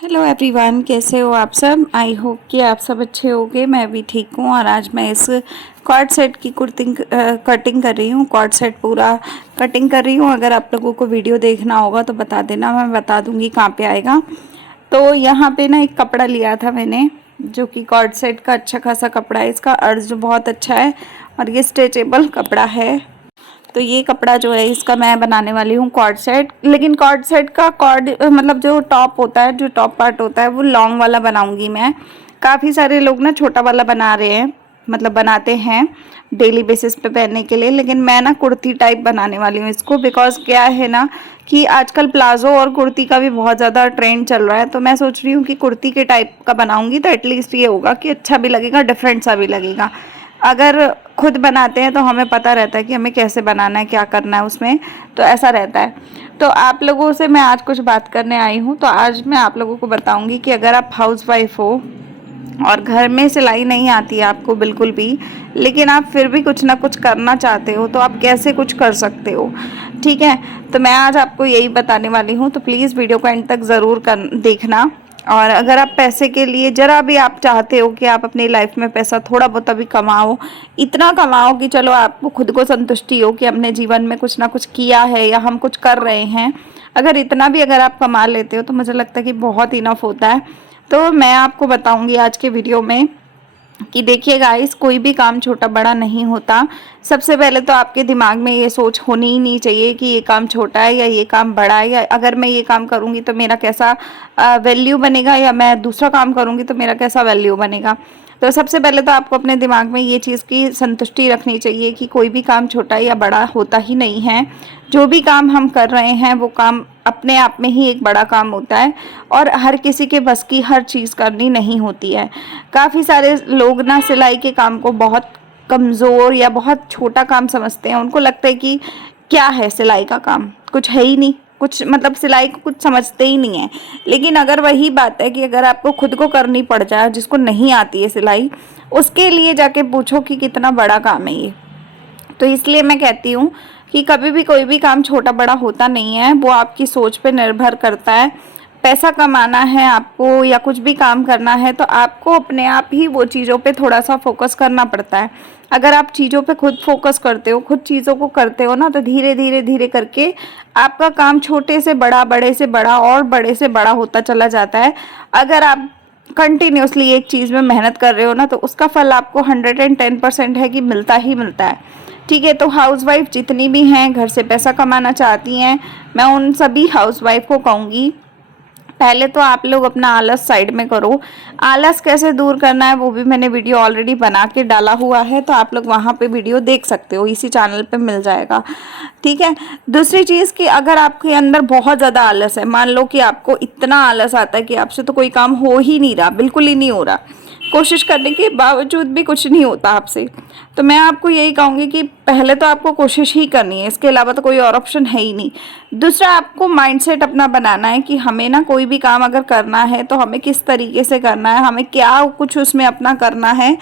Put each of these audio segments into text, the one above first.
Hello everyone, कैसे हो आप सब। आई होप कि आप सब अच्छे होंगे। मैं भी ठीक हूँ। और आज मैं इस कॉर्ड सेट की कटिंग कर रही हूँ। कॉर्ड सेट पूरा कटिंग कर रही हूँ। अगर आप लोगों को वीडियो देखना होगा तो बता देना, मैं बता दूँगी कहाँ पे आएगा। तो यहाँ पे ना एक कपड़ा लिया था मैंने, जो कि कॉर्ड सेट का अच्छा खासा कपड़ा है। इसका अर्ज बहुत अच्छा है और ये स्ट्रेचेबल कपड़ा है। तो ये कपड़ा जो है इसका मैं बनाने वाली हूँ कॉर्ड सेट। लेकिन कॉर्ड सेट का कॉर्ड मतलब जो टॉप होता है, जो टॉप पार्ट होता है, वो लॉन्ग वाला बनाऊंगी मैं। काफ़ी सारे लोग ना छोटा वाला बना रहे हैं, मतलब बनाते हैं डेली बेसिस पे पहनने के लिए। लेकिन मैं ना कुर्ती टाइप बनाने वाली हूँ इसको। बिकॉज क्या है ना कि आजकल प्लाजो और कुर्ती का भी बहुत ज़्यादा ट्रेंड चल रहा है। तो मैं सोच रही हूँ कि कुर्ती के टाइप का बनाऊंगी, तो एटलीस्ट ये होगा कि अच्छा भी लगेगा, डिफरेंट सा भी लगेगा। अगर खुद बनाते हैं तो हमें पता रहता है कि हमें कैसे बनाना है, क्या करना है उसमें, तो ऐसा रहता है। तो आप लोगों से मैं आज कुछ बात करने आई हूँ। तो आज मैं आप लोगों को बताऊंगी कि अगर आप हाउस वाइफ हो और घर में सिलाई नहीं आती है आपको बिल्कुल भी, लेकिन आप फिर भी कुछ ना कुछ करना चाहते हो, तो आप कैसे कुछ कर सकते हो। ठीक है, तो मैं आज आपको यही बताने वाली हूँ। तो प्लीज़ वीडियो को एंड तक ज़रूर देखना। और अगर आप पैसे के लिए ज़रा भी आप चाहते हो कि आप अपनी लाइफ में पैसा थोड़ा बहुत भी कमाओ, इतना कमाओ कि चलो आपको खुद को संतुष्टि हो कि अपने जीवन में कुछ ना कुछ किया है या हम कुछ कर रहे हैं, अगर इतना भी अगर आप कमा लेते हो तो मुझे लगता है कि बहुत इनफ होता है। तो मैं आपको बताऊंगी आज के वीडियो में कि देखिए गाइस, कोई भी काम छोटा बड़ा नहीं होता। सबसे पहले तो आपके दिमाग में ये सोच होनी ही नहीं चाहिए कि ये काम छोटा है या ये काम बड़ा है, या अगर मैं ये काम करूँगी तो मेरा कैसा वैल्यू बनेगा, या मैं दूसरा काम करूँगी तो मेरा कैसा वैल्यू बनेगा। तो सबसे पहले तो आपको अपने दिमाग में ये चीज़ की संतुष्टि रखनी चाहिए कि कोई भी काम छोटा या बड़ा होता ही नहीं है। जो भी काम हम कर रहे हैं वो काम अपने आप में ही एक बड़ा काम होता है, और हर किसी के बस की हर चीज़ करनी नहीं होती है। काफ़ी सारे लोग ना सिलाई के काम को बहुत कमज़ोर या बहुत छोटा काम समझते हैं। उनको लगता है कि क्या है सिलाई का काम, कुछ है ही नहीं, कुछ मतलब सिलाई को कुछ समझते ही नहीं है। लेकिन अगर वही बात है कि अगर आपको खुद को करनी पड़ जाए, जिसको नहीं आती है सिलाई, उसके लिए जाके पूछो कि कितना बड़ा काम है ये। तो इसलिए मैं कहती हूँ कि कभी भी कोई भी काम छोटा बड़ा होता नहीं है, वो आपकी सोच पे निर्भर करता है। पैसा कमाना है आपको या कुछ भी काम करना है, तो आपको अपने आप ही वो चीज़ों पे थोड़ा सा फोकस करना पड़ता है। अगर आप चीज़ों पे खुद फोकस करते हो, खुद चीज़ों को करते हो ना, तो धीरे धीरे धीरे करके आपका काम छोटे से बड़ा, बड़े से बड़ा और बड़े से बड़ा होता चला जाता है। अगर आप कंटिन्यूसली एक चीज़ में मेहनत कर रहे हो ना, तो उसका फल आपको 110% है कि मिलता ही मिलता है। ठीक है, तो हाउसवाइफ जितनी भी हैं घर से पैसा कमाना चाहती हैं, मैं उन सभी हाउसवाइफ को कहूँगी, पहले तो आप लोग अपना आलस साइड में करो। आलस कैसे दूर करना है वो भी मैंने वीडियो ऑलरेडी बना के डाला हुआ है, तो आप लोग वहाँ पे वीडियो देख सकते हो, इसी चैनल पे मिल जाएगा। ठीक है, दूसरी चीज़ कि अगर आपके अंदर बहुत ज़्यादा आलस है, मान लो कि आपको इतना आलस आता है कि आपसे तो कोई काम हो ही नहीं रहा, बिल्कुल ही नहीं हो रहा, कोशिश करने के बावजूद भी कुछ नहीं होता आपसे, तो मैं आपको यही कहूँगी कि पहले तो आपको कोशिश ही करनी है, इसके अलावा तो कोई और ऑप्शन है ही नहीं। दूसरा, आपको माइंडसेट अपना बनाना है कि हमें ना कोई भी काम अगर करना है तो हमें किस तरीके से करना है, हमें क्या कुछ उसमें अपना करना है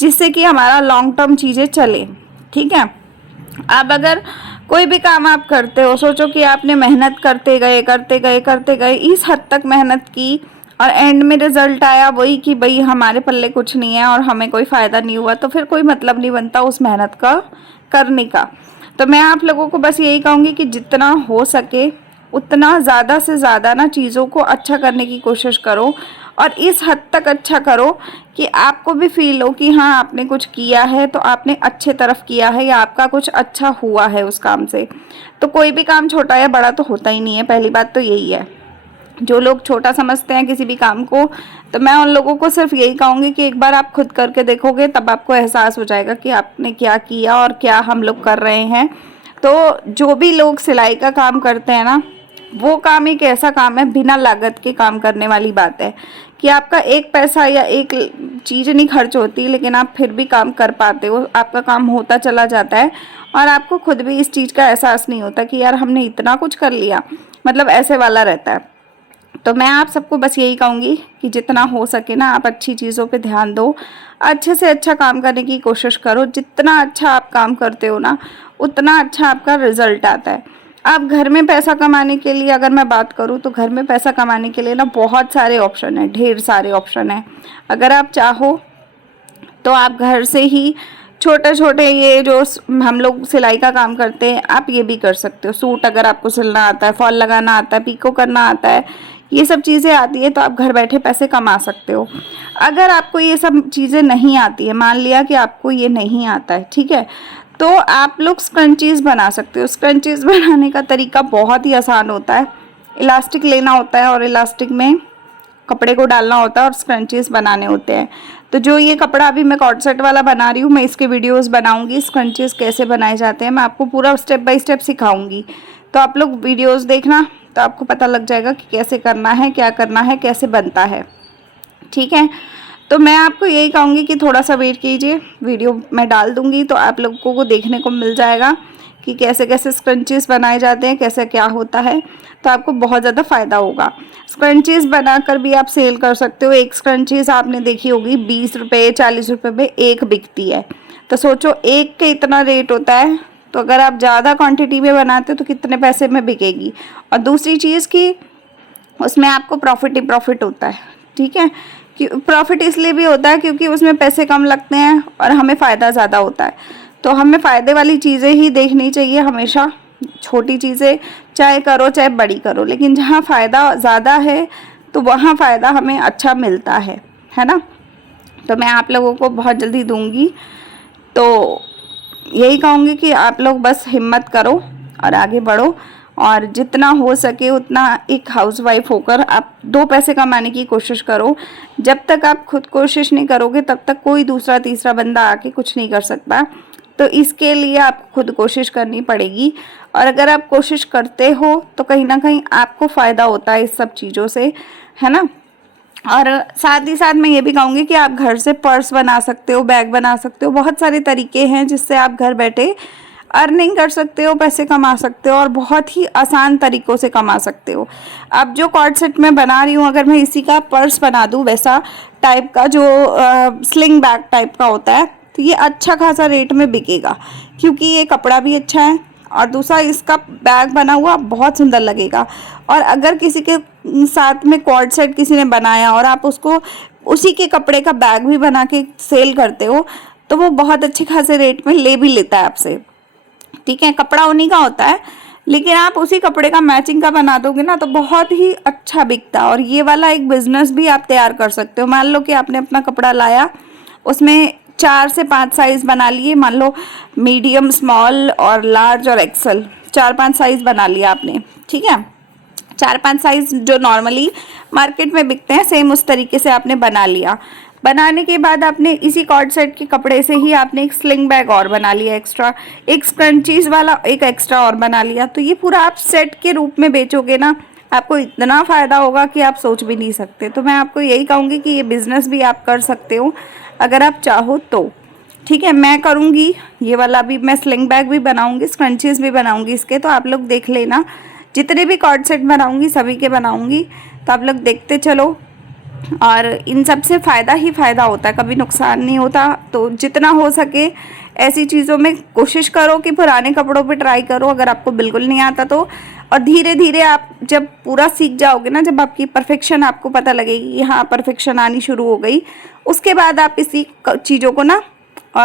जिससे कि हमारा लॉन्ग टर्म चीज़ें चले। ठीक है, अब अगर कोई भी काम आप करते हो, सोचो कि आपने मेहनत करते गए करते गए करते गए, इस हद तक मेहनत की और एंड में रिजल्ट आया वही कि भाई हमारे पल्ले कुछ नहीं है और हमें कोई फ़ायदा नहीं हुआ, तो फिर कोई मतलब नहीं बनता उस मेहनत का करने का। तो मैं आप लोगों को बस यही कहूँगी कि जितना हो सके उतना ज़्यादा से ज़्यादा ना चीज़ों को अच्छा करने की कोशिश करो, और इस हद तक अच्छा करो कि आपको भी फील हो कि हाँ आपने कुछ किया है तो आपने अच्छे तरफ किया है, या आपका कुछ अच्छा हुआ है उस काम से। तो कोई भी काम छोटा या बड़ा तो होता ही नहीं है, पहली बात तो यही है। जो लोग छोटा समझते हैं किसी भी काम को, तो मैं उन लोगों को सिर्फ यही कहूँगी कि एक बार आप खुद करके देखोगे तब आपको एहसास हो जाएगा कि आपने क्या किया और क्या हम लोग कर रहे हैं। तो जो भी लोग सिलाई का काम करते हैं ना, वो काम एक ऐसा काम है, बिना लागत के काम करने वाली बात है कि आपका एक पैसा या एक चीज़ नहीं खर्च होती, लेकिन आप फिर भी काम कर पाते हो, आपका काम होता चला जाता है और आपको खुद भी इस चीज़ का एहसास नहीं होता कि यार हमने इतना कुछ कर लिया, मतलब ऐसे वाला रहता है। तो मैं आप सबको बस यही कहूँगी कि जितना हो सके ना आप अच्छी चीज़ों पे ध्यान दो, अच्छे से अच्छा काम करने की कोशिश करो। जितना अच्छा आप काम करते हो ना, उतना अच्छा आपका रिजल्ट आता है। आप घर में पैसा कमाने के लिए अगर मैं बात करूँ तो घर में पैसा कमाने के लिए ना बहुत सारे ऑप्शन हैं, ढेर सारे ऑप्शन हैं। अगर आप चाहो तो आप घर से ही छोटे छोटे ये जो हम लोग सिलाई का काम करते हैं, आप ये भी कर सकते हो। सूट अगर आपको सिलना आता है, फॉल लगाना आता है, पीको करना आता है, ये सब चीज़ें आती है तो आप घर बैठे पैसे कमा सकते हो। अगर आपको ये सब चीज़ें नहीं आती है, मान लिया कि आपको ये नहीं आता है, ठीक है, तो आप लोग स्क्रंचीज़ बना सकते हो। स्क्रंचीज़ बनाने का तरीका बहुत ही आसान होता है। इलास्टिक लेना होता है और इलास्टिक में कपड़े को डालना होता है और स्क्रंचीज़ बनाने होते हैं। तो जो ये कपड़ा अभी मैं कॉर्ड सेट वाला बना रही हूँ, मैं इसके वीडियोस बनाऊंगी, स्क्रंचीज़ कैसे बनाए जाते हैं मैं आपको पूरा स्टेप बाय स्टेप सिखाऊंगी। तो आप लोग वीडियोस देखना, तो आपको पता लग जाएगा कि कैसे करना है, क्या करना है, कैसे बनता है, ठीक है। तो मैं आपको यही कहूँगी कि थोड़ा सा वेट कीजिए, वीडियो मैं डाल दूँगी तो आप लोगों को देखने को मिल जाएगा कि कैसे कैसे स्क्रंचीज़ बनाए जाते हैं, कैसे क्या होता है। तो आपको बहुत ज़्यादा फ़ायदा होगा। स्क्रंचीज़ बनाकर भी आप सेल कर सकते हो। एक स्क्रंचीज़ आपने देखी होगी 20 रुपये 40 रुपये में एक बिकती है। तो सोचो एक के इतना रेट होता है, तो अगर आप ज़्यादा क्वांटिटी में बनाते हो तो कितने पैसे में बिकेगी। और दूसरी चीज़ कि उसमें आपको प्रॉफिट ही प्रॉफिट होता है, ठीक है। कि प्रॉफिट इसलिए भी होता है क्योंकि उसमें पैसे कम लगते हैं और हमें फ़ायदा ज़्यादा होता है। तो हमें फ़ायदे वाली चीज़ें ही देखनी चाहिए हमेशा। छोटी चीज़ें चाहे करो चाहे बड़ी करो, लेकिन जहाँ फ़ायदा ज़्यादा है तो वहाँ फ़ायदा हमें अच्छा मिलता है ना। तो मैं आप लोगों को बहुत जल्दी दूंगी। तो यही कहूँगी कि आप लोग बस हिम्मत करो और आगे बढ़ो, और जितना हो सके उतना एक हाउसवाइफ होकर आप 2 पैसे कमाने की कोशिश करो। जब तक आप खुद कोशिश नहीं करोगे तब तक कोई दूसरा तीसरा बंदा आके कुछ नहीं कर सकता। तो इसके लिए आपको खुद कोशिश करनी पड़ेगी, और अगर आप कोशिश करते हो तो कहीं ना कहीं आपको फ़ायदा होता है इस सब चीज़ों से, है ना। और साथ ही साथ मैं ये भी कहूँगी कि आप घर से पर्स बना सकते हो, बैग बना सकते हो। बहुत सारे तरीके हैं जिससे आप घर बैठे अर्निंग कर सकते हो, पैसे कमा सकते हो, और बहुत ही आसान तरीक़ों से कमा सकते हो। अब जो कॉर्ड सेट मैं बना रही हूँ, अगर मैं इसी का पर्स बना दूँ वैसा टाइप का जो स्लिंग बैग टाइप का होता है, तो ये अच्छा खासा रेट में बिकेगा, क्योंकि ये कपड़ा भी अच्छा है और दूसरा इसका बैग बना हुआ बहुत सुंदर लगेगा। और अगर किसी के साथ में कॉर्ड सेट किसी ने बनाया और आप उसको उसी के कपड़े का बैग भी बना के सेल करते हो, तो वो बहुत अच्छे खासे रेट में ले भी लेता है आपसे, ठीक है। कपड़ा उन्हीं का होता है, लेकिन आप उसी कपड़े का मैचिंग का बना दोगे ना तो बहुत ही अच्छा बिकता है। और ये वाला एक बिजनेस भी आप तैयार कर सकते हो। मान लो कि आपने अपना कपड़ा लाया, उसमें 4 से 5 साइज़ बना लिए, मान लो मीडियम, स्मॉल और लार्ज और एक्सेल, 4-5 साइज़ बना लिया आपने, ठीक है। 4-5 साइज़ जो नॉर्मली मार्केट में बिकते हैं, सेम उस तरीके से आपने बना लिया। बनाने के बाद आपने इसी कॉर्ड सेट के कपड़े से ही आपने एक स्लिंग बैग और बना लिया एक्स्ट्रा, एक स्क्रंचीज़ वाला एक एक्स्ट्रा और बना लिया। तो ये पूरा आप सेट के रूप में बेचोगे ना, आपको इतना फ़ायदा होगा कि आप सोच भी नहीं सकते। तो मैं आपको यही कहूँगी कि ये बिज़नेस भी आप कर सकते हो अगर आप चाहो तो, ठीक है। मैं करूँगी ये वाला भी, मैं स्लिंग बैग भी बनाऊँगी, स्क्रंचीज़ भी बनाऊँगी इसके। तो आप लोग देख लेना, जितने भी कॉर्ड सेट बनाऊँगी सभी के बनाऊँगी, तो आप लोग देखते चलो। और इन सब से फ़ायदा ही फ़ायदा होता है, कभी नुकसान नहीं होता। तो जितना हो सके ऐसी चीज़ों में कोशिश करो कि पुराने कपड़ों पे ट्राई करो अगर आपको बिल्कुल नहीं आता तो। और धीरे धीरे आप जब पूरा सीख जाओगे ना, जब आपकी परफेक्शन आपको पता लगेगी कि हाँ परफेक्शन आनी शुरू हो गई, उसके बाद आप इसी चीज़ों को ना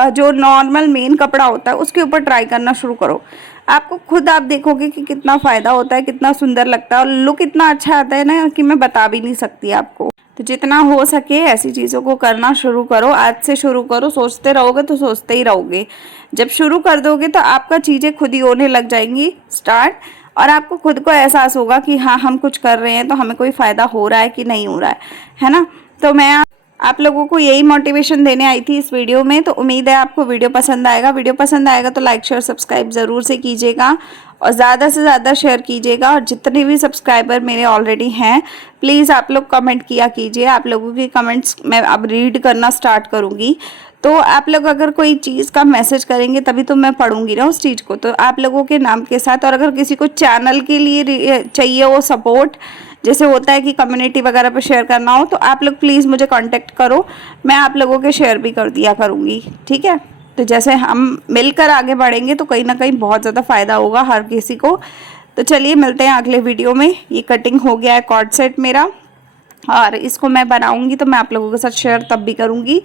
जो नॉर्मल मेन कपड़ा होता है उसके ऊपर ट्राई करना शुरू करो। आपको खुद आप देखोगे कि कितना फ़ायदा होता है, कितना सुंदर लगता है और लुक इतना अच्छा आता है ना कि मैं बता भी नहीं सकती आपको। तो जितना हो सके ऐसी चीज़ों को करना शुरू करो, आज से शुरू करो। सोचते रहोगे तो सोचते ही रहोगे, जब शुरू कर दोगे तो आपका चीज़ें खुद ही होने लग जाएंगी स्टार्ट, और आपको खुद को एहसास होगा कि हाँ हम कुछ कर रहे हैं तो हमें कोई फ़ायदा हो रहा है कि नहीं हो रहा है ना। तो मैं आप लोगों को यही मोटिवेशन देने आई थी इस वीडियो में। तो उम्मीद है आपको वीडियो पसंद आएगा। वीडियो पसंद आएगा तो लाइक शेयर सब्सक्राइब ज़रूर से कीजिएगा और ज़्यादा से ज़्यादा शेयर कीजिएगा। और जितने भी सब्सक्राइबर मेरे ऑलरेडी हैं, प्लीज़ आप लोग कमेंट किया कीजिए। आप लोगों के कमेंट्स मैं अब रीड करना स्टार्ट करूँगी। तो आप लोग अगर कोई चीज़ का मैसेज करेंगे तभी तो मैं पढ़ूंगी ना उस चीज़ को, तो आप लोगों के नाम के साथ। और अगर किसी को चैनल के लिए चाहिए वो सपोर्ट, जैसे होता है कि कम्युनिटी वगैरह पे शेयर करना हो, तो आप लोग प्लीज़ मुझे कांटेक्ट करो, मैं आप लोगों के शेयर भी कर दिया करूँगी, ठीक है। तो जैसे हम मिलकर आगे बढ़ेंगे तो कहीं ना कहीं बहुत ज़्यादा फ़ायदा होगा हर किसी को। तो चलिए मिलते हैं अगले वीडियो में। ये कटिंग हो गया है कॉर्ड सेट मेरा, और इसको मैं बनाऊंगी तो मैं आप लोगों के साथ शेयर तब भी करूंगी।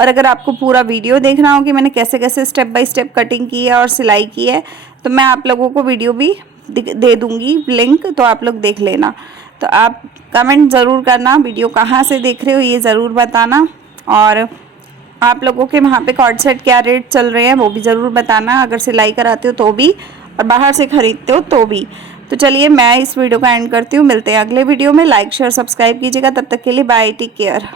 और अगर आपको पूरा वीडियो देखना हो कि मैंने कैसे कैसे स्टेप बाय स्टेप कटिंग की है और सिलाई की है, तो मैं आप लोगों को वीडियो भी दे दूंगी लिंक, तो आप लोग देख लेना। तो आप कमेंट ज़रूर करना वीडियो कहाँ से देख रहे हो ये ज़रूर बताना, और आप लोगों के वहाँ पे कॉर्ड सेट क्या रेट चल रहे हैं वो भी ज़रूर बताना, अगर सिलाई कराते हो तो भी और बाहर से ख़रीदते हो तो भी। तो चलिए मैं इस वीडियो का एंड करती हूँ, मिलते हैं अगले वीडियो में। लाइक शेयर सब्सक्राइब कीजिएगा, तब तक के लिए बाय, टेक केयर।